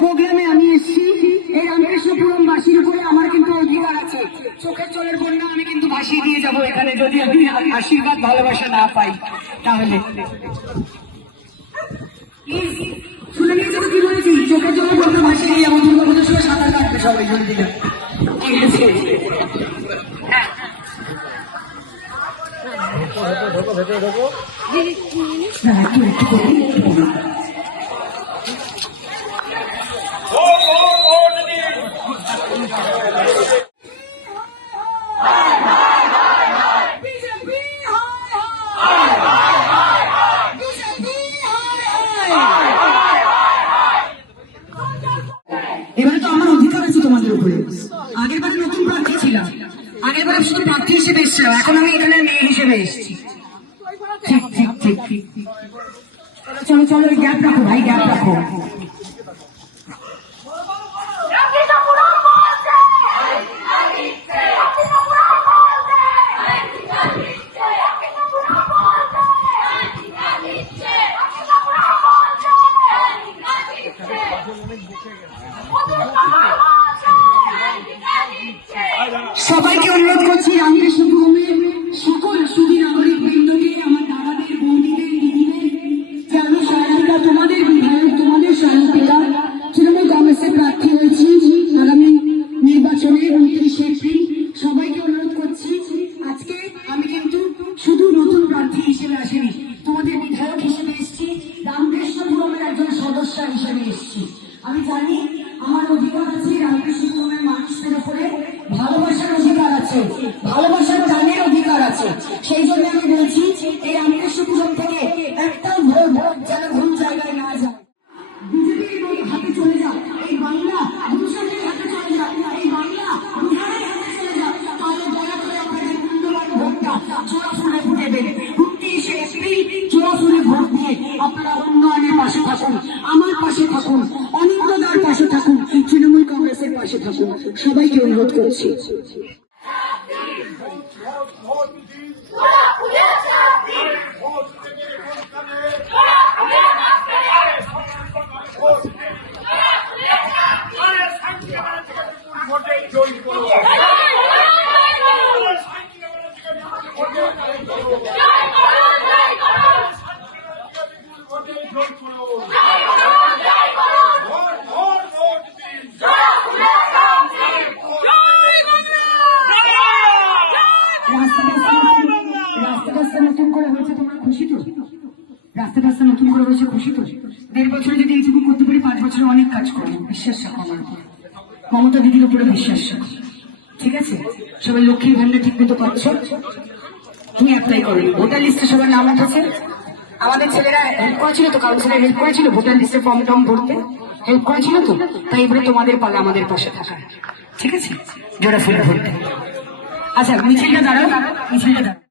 প্রোগ্রামে আমি এসেছি এই রামকৃষ্ণপুরমবাসীর উপরে আমার কিন্তু অধিকার আছে। চোখের জলের বন্যা আমি কিন্তু ভাসিয়ে দিয়ে যাবো এখানে, যদি আমি আশীর্বাদ ভালোবাসা না পাই। তাহলে শুনে নিয়েছো তো কি বলেছি? চোখের জলের বন্যা ভাসিয়ে দিয়ে যাবো, দুর্গাপুজোর সময় সাঁতার কাটবে সবাই জলদি না। এবারে তো আমার অধিকার আছে তোমাদের উপরে। আগের বারে নতুন প্রার্থী ছিলাম, আগের বারে শুধু প্রার্থী হিসেবে এসেছিলাম, এখন আমি এখানে মেয়ে হিসেবে এসেছি। ঠিক ঠিক ঠিক ঠিক। চলো চলো, গ্যাপ রাখো ভাই, গ্যাপ রাখো। সবাইকে অনুরোধ করছি, রামকৃষ্ণপুরমের সকল সুধী নাগরিক বৃন্দকে, আমার দাদাদের, বৌদিদের, দিদিদের, যেন সহায়িকা, তোমাদের বিধায়ক, তোমাদের সহায়িকা তৃণমূল কংগ্রেসের প্রার্থী হয়েছি আগামী নির্বাচনে 29শে এপ্রিল। সবাইকে অনুরোধ করছি, আজকে আমি কিন্তু শুধু নতুন প্রার্থী হিসেবে আসিনি, তোমাদের বিধায়ক হিসেবে এসেছি, রামকৃষ্ণপুরমের একজন সদস্য হিসেবে এসেছি। আমি জানি আমার অধিকার আছে, রামকৃষ্ণপুরমের মানুষদের উপরে ভালোবাসার অধিকার আছে, ভালোবাসার দানের অধিকার আছে। সেই জন্য আমি বলছি, এই রামকৃষ্ণপুরম থেকে একটা ভোট যেন ভুল জায়গায় না যায়, বিজেপির হাতে চলে যায়, এই বাংলা গুলশানের হাতে চলে যায়, এই বাংলা বিহারের হাতে চলে যায়। তাহলে দয়া করে আপনাদের মূল্যবান ভোটটা জোড়া ফুলে ফুটে দেন। 29শে এপ্রিল জোড়া ফুলে ভোট দিয়ে আপনারা উন্নয়নের পাশে থাকুন, আমার পাশে থাকুন, অনিন্দদার পাশে থাকুন, তৃণমূল কংগ্রেসের পাশে থাকুন। সবাইকে অনুরোধ করছি। রাস্তা নতুন করে হয়েছে, তোমরা খুশি তো? রাস্তা নতুন করে হয়েছে, খুশি তো? 1.5 বছরে যদি এইটুকু করতে পারি, 5 বছরে অনেক কাজ করবো। বিশ্বাস রাখো আমার উপর, মমতা দিদির উপরে বিশ্বাস রাখো, ঠিক আছে? সবাই লক্ষ্মীর ভান্ডার ঠিক মতো পাচ্ছ, তুমি অ্যাপ্লাই করো। ভোটার লিস্টে সবার নাম উঠেছে, আমাদের ছেলেরা হেল্প করেছিল তো, কাউন্সিলর হেল্প করেছিল ভোটার লিস্টে ফর্ম টর্ম ভরতে, হেল্প করেছিল তো। তাই এবারে তোমাদের পালা আমাদের পাশে থাকা, ঠিক আছে? জোড়া ফুলে ভোট। আচ্ছা, মিছিলটা দাঁড়াও, মিছিলটা দাঁড়াও।